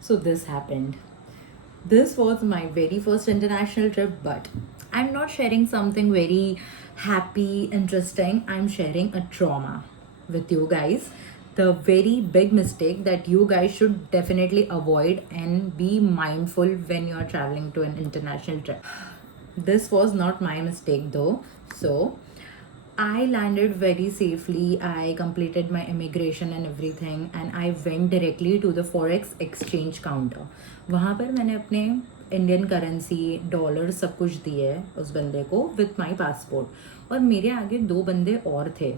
So this happened. This was my very first international trip, but I'm not sharing something very happy, interesting. I'm sharing a trauma with you guys. The very big mistake that you guys should definitely avoid and be mindful when you're traveling to an international trip. This was not my mistake though. So I landed very safely. I completed my immigration and everything, and I went directly to the forex exchange counter. वहाँ पर मैंने अपने Indian currency dollar सब कुछ दिए उस बंदे को विथ माय पासपोर्ट, और मेरे आगे दो बंदे और थे,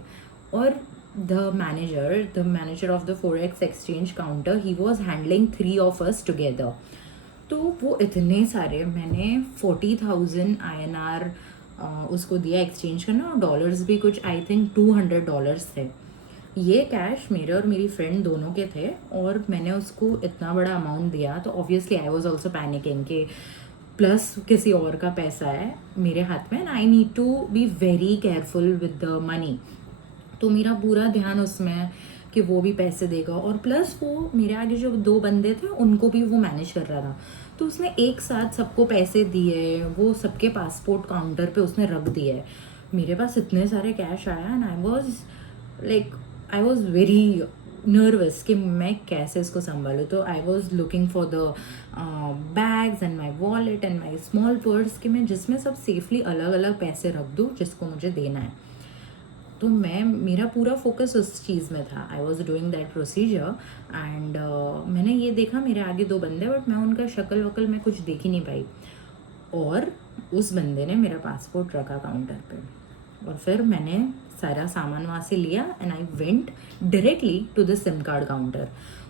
और the manager of the forex exchange counter, he was handling 3 of us together. तो वो इतने सारे, मैंने 40,000 INR उसको दिया एक्सचेंज करना, और डॉलर्स भी कुछ आई थिंक $200 थे. ये कैश मेरे और मेरी फ्रेंड दोनों के थे, और मैंने उसको इतना बड़ा अमाउंट दिया, तो obviously I was also panicking कि प्लस किसी और का पैसा है मेरे हाथ में, and I need to be very careful with the money. तो मेरा पूरा ध्यान उसमें है कि वो भी पैसे देगा, और प्लस वो मेरे आगे जो दो बंदे थे उनको भी वो मैनेज कर रहा था. तो उसने एक साथ सबको पैसे दिए, वो सबके पासपोर्ट काउंटर पे उसने रख दिए. मेरे पास इतने सारे कैश आया, and I was very nervous कि मैं कैसे इसको संभालूँ. तो आई was looking for the bags and my wallet and my small purse, कि मैं जिसमें सब सेफली अलग अलग पैसे रख दूँ जिसको मुझे देना है. तो मेरा पूरा फोकस उस चीज़ में था. I was doing that procedure, and मैंने ये देखा मेरे आगे दो बंदे, बट मैं उनका शक्ल वकल मैं कुछ देख ही नहीं पाई. और उस बंदे ने मेरा पासपोर्ट रखा काउंटर पे, और फिर मैंने सारा सामान वहाँ से लिया, and I went directly to the SIM card counter.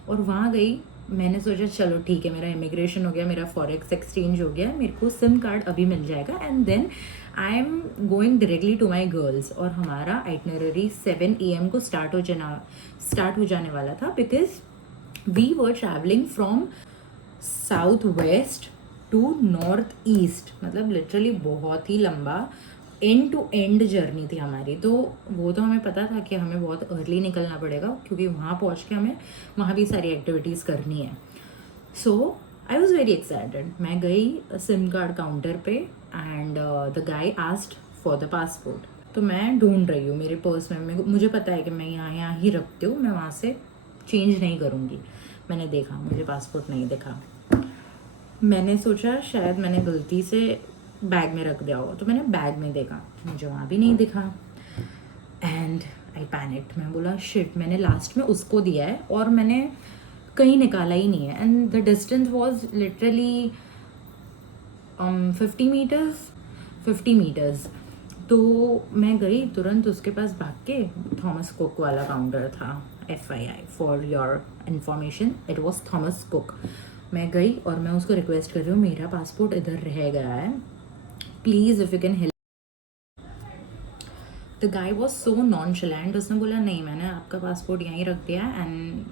और वहाँ गई, मैंने सोचा चलो ठीक है, मेरा इमिग्रेशन हो गया, मेरा फॉरेक्स एक्सचेंज हो गया, मेरे को सिम कार्ड अभी मिल जाएगा, and then I am going directly to my girls. और हमारा आइटनरी 7 AM को स्टार्ट हो जाने वाला था, because we were travelling from south west to north east. मतलब लिटरली बहुत ही लंबा एंड टू एंड जर्नी थी हमारी. तो वो तो हमें पता था कि हमें बहुत अर्ली निकलना पड़ेगा, क्योंकि वहाँ पहुँच के हमें वहाँ भी सारी एक्टिविटीज़ करनी है. सो आई वॉज वेरी एक्साइटेड. मैं गई सिम कार्ड काउंटर पे, and the guy asked for the passport. तो मैं ढूंढ रही हूँ मेरे पर्स में, मुझे पता है कि मैं यहाँ ही रखती हूँ, मैं वहाँ से चेंज नहीं करूँगी. मैंने देखा, मुझे पासपोर्ट नहीं दिखा. मैंने सोचा शायद मैंने गलती से बैग में रख दिया होगा, तो मैंने बैग में देखा, मुझे वहाँ भी नहीं दिखा, एंड आई पैनिक्ड. मैं बोला शिट, मैंने लास्ट में उसको दिया है और मैंने कहीं निकाला ही नहीं है, and the distance was literally 50 metres. तो मैं गई तुरंत उसके पास भाग के. थॉमस कुक वाला काउंटर था, FYI for your information, it was Thomas Cook. मैं गई और मैं उसको रिक्वेस्ट कर रही हूँ, मेरा पासपोर्ट इधर रह गया है, please if you can help. The guy was so nonchalant. उसने बोला नहीं, मैंने आपका पासपोर्ट यहीं रख दिया है, and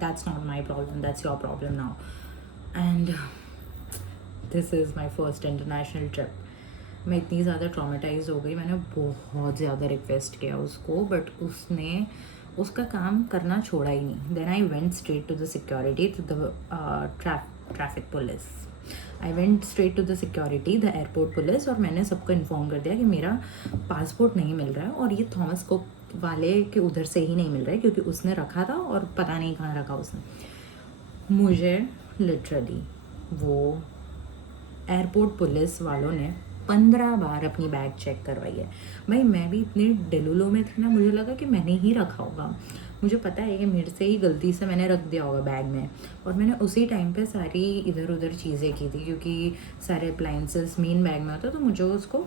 that's not my problem, that's your problem now. And this is my first international trip. मैं इतनी ज़्यादा ट्रॉमेटाइज हो गई, मैंने बहुत ज़्यादा रिक्वेस्ट किया उसको, बट उसने उसका काम करना छोड़ा ही नहीं. Then I went straight to the security, to the traffic police. I went straight to the security, the airport police, और मैंने सबको इन्फॉर्म कर दिया कि मेरा पासपोर्ट नहीं मिल रहा है, और ये थॉमस कुक वाले के उधर से ही नहीं मिल रहा है, क्योंकि उसने रखा था और पता नहीं कहाँ रखा उसने. मुझे लिटरली वो एयरपोर्ट पुलिस वालों ने 15 बार अपनी बैग चेक करवाई है. भाई मैं भी इतनी डेलुलो में थी ना, मुझे लगा कि मैंने ही रखा होगा. मुझे पता है कि मेरे से ही गलती से मैंने रख दिया होगा बैग में, और मैंने उसी टाइम पे सारी इधर उधर चीज़ें की थी, क्योंकि सारे अप्लाइंसेस मेन बैग में होता, तो मुझे उसको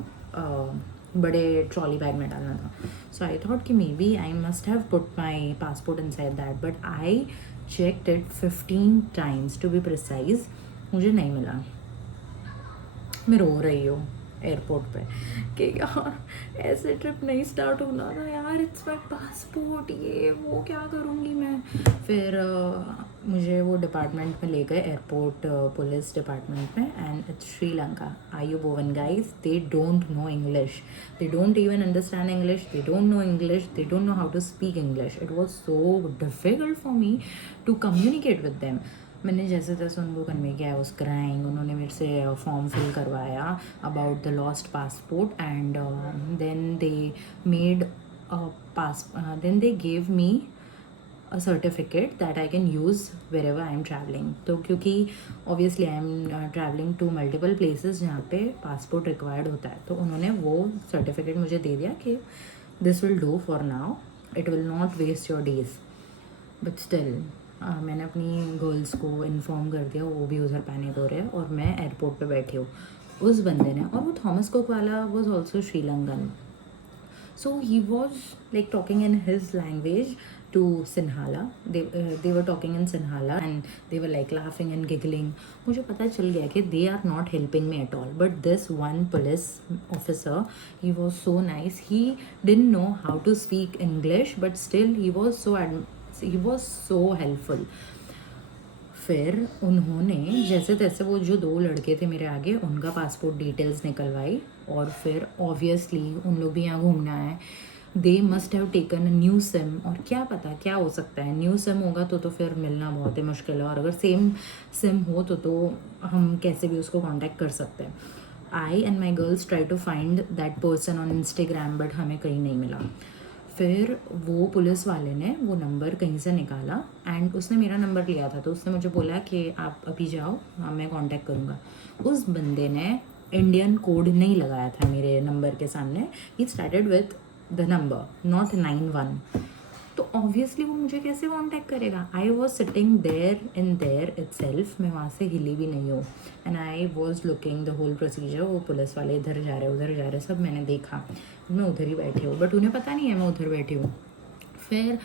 बड़े ट्रॉली बैग में डालना था. सो आई थॉट कि maybe I must have put my passport inside that, but I checked it 15 times to be precise. मुझे नहीं मिला. मैं रो रही हूँ एयरपोर्ट पे कि यार ऐसे ट्रिप नहीं स्टार्ट होना था यार, इट्स माई पासपोर्ट, ये वो क्या करूँगी मैं. फिर मुझे वो डिपार्टमेंट में ले गए, एयरपोर्ट पुलिस डिपार्टमेंट में, एंड इट्स श्रीलंका. आयु बोवन guys, they don't know English, they don't even understand English, they don't know English, they don't know how to speak English. It was so difficult for me to communicate with them. मैंने जैसे तैसे उनको convey किया, I was crying. उन्होंने मेरे से form fill करवाया about the lost passport and then they made then they gave me a certificate that I can use wherever I am traveling. तो क्योंकि obviously I am traveling to multiple places जहाँ पे passport required होता है, तो उन्होंने वो certificate मुझे दे दिया कि this will do for now, it will not waste your days. But still मैंने अपनी गर्ल्स को इन्फॉर्म कर दिया, वो भी उधर पैनिक हो रहे हैं और मैं एयरपोर्ट पे बैठी हूँ। उस बंदे ने, और वो थॉमस कुक वाला was also Sri Lankan, so he was like talking in his language to Sinhala. They were talking in Sinhala and they were like laughing and giggling. मुझे पता चल गया कि they are not helping me at all, but this one police officer, he was so nice. He didn't know how to speak English, but still he was so helpful. फिर उन्होंने जैसे तैसे वो जो 2 लड़के थे मेरे आगे, उनका पासपोर्ट डिटेल्स निकलवाई, और फिर ऑब्वियसली उन लोग भी यहाँ घूमने आए। They must have taken a new SIM, और क्या पता क्या हो सकता है, न्यू सिम होगा तो फिर मिलना बहुत ही मुश्किल है, और अगर सेम सिम हो तो हम कैसे भी उसको कांटेक्ट कर सकते हैं। I and my girls try to find that person on Instagram, but हमें कहीं नहीं मिला। फिर वो पुलिस वाले ने वो नंबर कहीं से निकाला एंड उसने मेरा नंबर लिया था, तो उसने मुझे बोला कि आप अभी जाओ, मैं कांटेक्ट करूँगा। उस बंदे ने इंडियन कोड नहीं लगाया था मेरे नंबर के सामने, he started with the number not 91, तो ऑब्वियसली वो मुझे कैसे कांटेक्ट करेगा। I was sitting there in there itself, मैं वहाँ से हिली भी नहीं हूँ, and I was looking the whole procedure. वो पुलिस वाले इधर जा रहे उधर जा रहे, सब मैंने देखा, मैं उधर ही बैठी हूँ, बट उन्हें पता नहीं है मैं उधर बैठी हूँ। फिर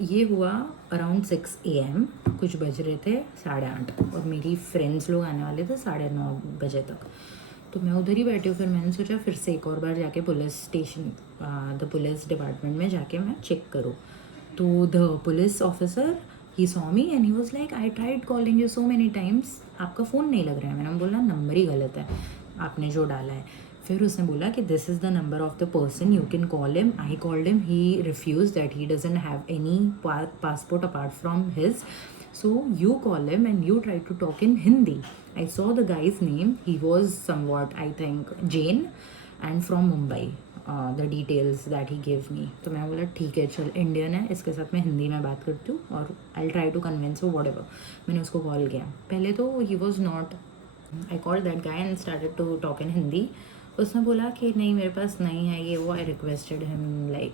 ये हुआ अराउंड 6 AM, कुछ बज रहे थे 8:30, और मेरी फ्रेंड्स लोग आने वाले थे 9:30 बजे तक, तो मैं उधर ही बैठी हूँ। फिर मैंने सोचा फिर से एक और बार जाके police station, the police department में जाके मैं चेक करूँ। तो the police officer, he saw me and he was like, I tried calling you so many times, आपका फ़ोन नहीं लग रहा है। मैंने बोला नंबर ही गलत है आपने जो डाला है। फिर उसने बोला कि this is the number of the person, you can call him. I called him, he refuse that he doesn't have any passport apart from his, so you call him and you try to talk in Hindi. I saw the guy's name, he was somewhat, I think, Jain and from Mumbai, the details that he gave me. तो मैं बोला ठीक है चल, Indian है, इसके साथ मैं हिंदी में बात करती हूँ और I'll try to convince her whatever. मैंने उसको कॉल किया, पहले तो he was not, I called that guy and started to talk in Hindi. उसने बोला कि नहीं मेरे पास नहीं है ये वो। I requested him like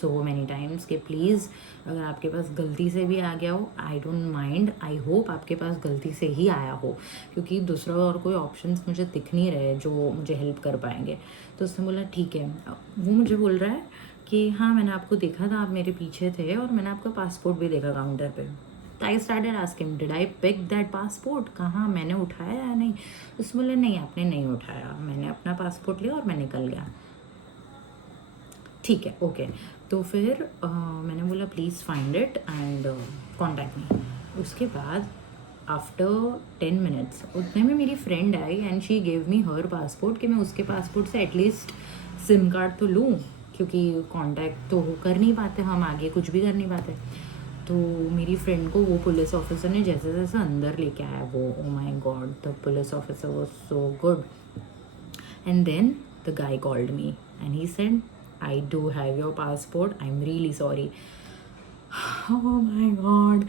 so many times कि प्लीज़ अगर आपके पास गलती से भी आ गया हो, I don't mind, I hope आपके पास गलती से ही आया हो, क्योंकि दूसरा और कोई ऑप्शंस मुझे दिख नहीं रहे जो मुझे हेल्प कर पाएंगे। तो उसने बोला ठीक है। वो मुझे बोल रहा है कि हाँ मैंने आपको देखा था, आप मेरे पीछे थे और मैंने आपका पासपोर्ट भी देखा काउंटर पे। तो I started asking did I pick that passport, कहाँ मैंने उठाया या नहीं। उसने बोला नहीं आपने नहीं उठाया, मैंने अपना पासपोर्ट लिया और मैं निकल गया। ठीक है ओके। तो फिर मैंने बोला please find it and contact me. उसके बाद आफ्टर 10 मिनट्स उतने में मेरी friend I and she gave me her passport कि मैं उसके पासपोर्ट से एटलीस्ट सिम कार्ड तो लूँ, क्योंकि कांटेक्ट तो कर नहीं पाते हम, आगे कुछ भी कर नहीं पाते। तो मेरी फ्रेंड को वो पुलिस ऑफिसर ने जैसे जैसे अंदर लेके आया वो, oh my God the police officer was so good. And then the guy called me and he said I do have your passport, I am really sorry. oh my god,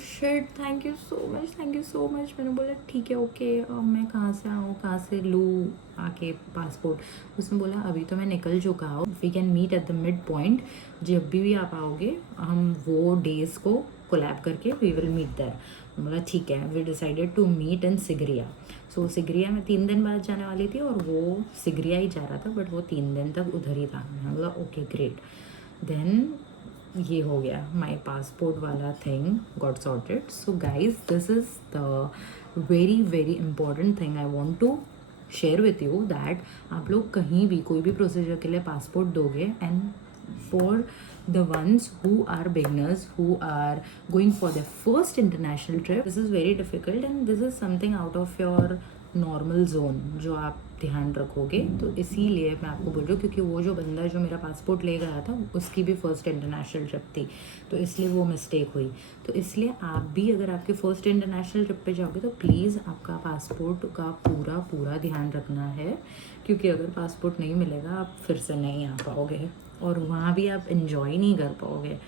shit thank you so much. मैंने बोला ठीक है okay, मैं कहाँ से आऊँ, कहाँ से लूँ आके पासपोर्ट। उसने बोला अभी तो मैं निकल चुका हूँ, we can meet at the mid point, जब भी आप आओगे हम वो डेज़ को कोलैब करके वी विल मीट देयर। बोला ठीक है। We decided to meet in Sigiriya. So Sigiriya में 3 दिन बाद जाने वाली थी और वो सिगरिया ही जा रहा था, बट वो 3 दिन तक उधर ही था। मैंने बोला ओके ग्रेट। देन ये हो गया, माई पासपोर्ट वाला thing got sorted. So guys this is the very very important thing I want to share with you, that आप लोग कहीं भी कोई भी प्रोसीजर के लिए पासपोर्ट दोगे, and for the ones who are beginners, who are going for their first international trip, this is very difficult and this is something out of your normal zone जो आप ध्यान रखोगे। तो इसीलिए मैं आपको बोल रही हूँ, क्योंकि वो जो बंदा जो मेरा पासपोर्ट ले गया था उसकी भी फ़र्स्ट इंटरनेशनल ट्रिप थी, तो इसलिए वो मिस्टेक हुई। तो इसलिए आप भी अगर आपके फ़र्स्ट इंटरनेशनल ट्रिप पे जाओगे तो प्लीज़ आपका पासपोर्ट का पूरा पूरा ध्यान रखना है, क्योंकि अगर पासपोर्ट नहीं मिलेगा आप फिर से नहीं आ पाओगे और वहाँ भी आप इन्जॉय नहीं कर पाओगे।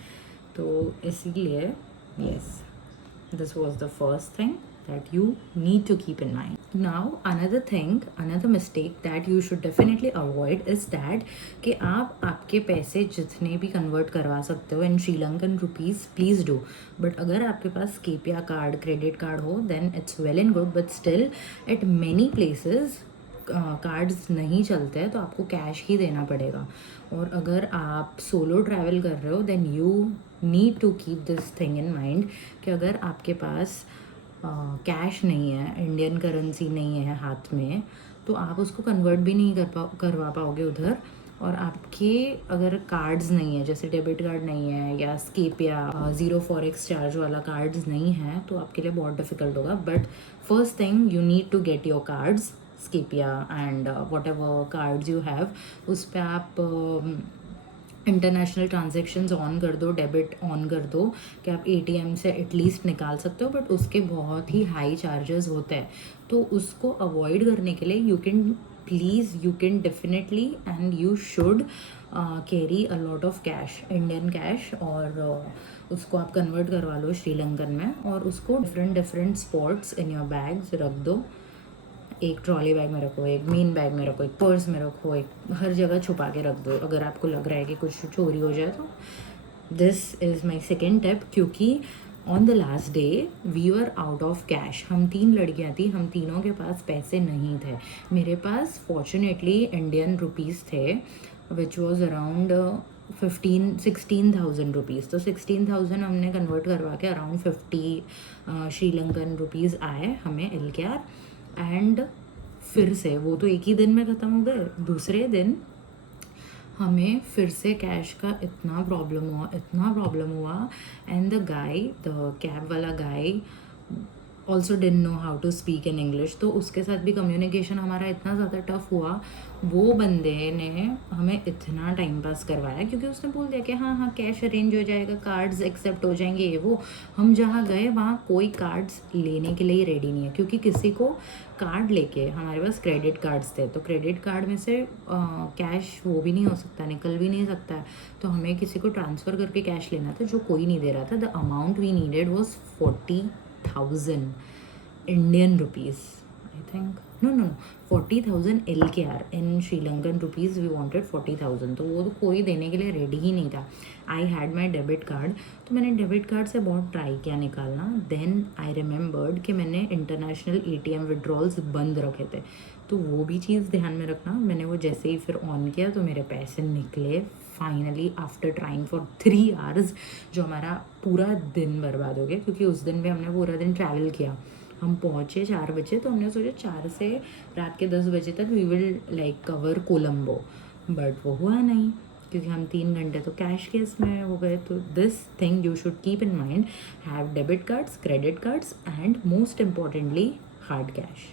तो इसीलिए yes, this was the first thing that you need to keep in mind. Now another thing, another mistake that you should definitely avoid is that कि आप आपके पैसे जितने भी कन्वर्ट करवा सकते हो in Sri Lankan rupees please do. But अगर आपके पास केपिया कार्ड, क्रेडिट कार्ड हो then it's well and good, but still at many places cards नहीं चलते हैं तो आपको कैश ही देना पड़ेगा। और अगर आप सोलो ट्रैवल कर रहे हो then you need to keep this thing in mind कि अगर आपके पास कैश नहीं है, इंडियन करेंसी नहीं है हाथ में, तो आप उसको कन्वर्ट भी नहीं करवा पाओगे उधर। और आपके अगर कार्ड्स नहीं है, जैसे डेबिट कार्ड नहीं है या Scapia zero forex charge वाला कार्ड्स नहीं है, तो आपके लिए बहुत डिफिकल्ट होगा। But first thing you need to get your cards, Scapia and whatever cards you have, उस पर आप इंटरनेशनल ट्रांजेक्शन्स ऑन कर दो, डेबिट ऑन कर दो कि आप एटीएम से एटलीस्ट निकाल सकते हो, बट उसके बहुत ही हाई चार्जेस होते हैं। तो उसको अवॉइड करने के लिए you can definitely and you should carry a lot of cash, Indian cash, और उसको आप कन्वर्ट करवा लो श्रीलंकन में और उसको different spots in your bags रख दो। एक ट्रॉली बैग में रखो, एक मेन बैग में रखो, एक पर्स में रखो, एक हर जगह छुपा के रख दो अगर आपको लग रहा है कि कुछ चोरी हो जाए तो। This is my second tip, क्योंकि on the last day we were out of cash. हम 3 लड़कियां थी, हम तीनों के पास पैसे नहीं थे। मेरे पास फॉर्चुनेटली इंडियन रुपीज़ थे विच वॉज अराउंड 16,000 रुपीज़। तो 16,000 हमने कन्वर्ट करवा के अराउंड 50 श्रीलंकन रुपीज़ आए हमें LKR। एंड फिर से वो तो एक ही दिन में ख़त्म हो गए। दूसरे दिन हमें फिर से कैश का इतना प्रॉब्लम हुआ एंड द कैब वाला guy also didn't know how to speak in English, तो उसके साथ भी कम्युनिकेशन हमारा इतना ज़्यादा टफ हुआ। वो बंदे ने हमें इतना टाइम पास करवाया क्योंकि उसने बोल दिया कि हाँ कैश अरेंज हो जाएगा, कार्ड्स एक्सेप्ट हो जाएंगे, ये वो। हम जहाँ गए वहाँ कोई कार्ड्स लेने के लिए रेडी नहीं है, क्योंकि किसी को कार्ड लेके, हमारे पास क्रेडिट कार्ड्स थे तो क्रेडिट कार्ड में से कैश वो भी नहीं हो सकता, निकल भी नहीं सकता है। तो हमें किसी को ट्रांसफ़र करके कैश लेना था जो कोई नहीं दे रहा था। The amount we needed was 40,000 Indian rupees, I think. No, 40,000 LKR in Sri Lankan rupees we wanted 40,000, तो वो तो कोई देने के लिए रेडी ही नहीं था। I had my debit card, तो मैंने डेबिट कार्ड से बहुत ट्राई किया निकालना। देन आई रिमेंबर्ड कि मैंने इंटरनेशनल ATM विड्रॉल्स बंद रखे थे, तो वो भी चीज़ ध्यान में रखना। मैंने वो जैसे ही फिर ऑन किया तो मेरे पैसे निकले finally after trying for 3 hours, जो हमारा पूरा दिन बर्बाद हो गया क्योंकि उस दिन भी हमने पूरा दिन ट्रैवल किया। हम पहुँचे 4 बजे, तो हमने सोचा 4 से रात के 10 बजे तक we will like cover Colombo, but वो हुआ नहीं क्योंकि हम 3 घंटे तो कैश केस में हो गए। तो this thing you should keep in mind, have debit cards, credit cards and most importantly hard cash.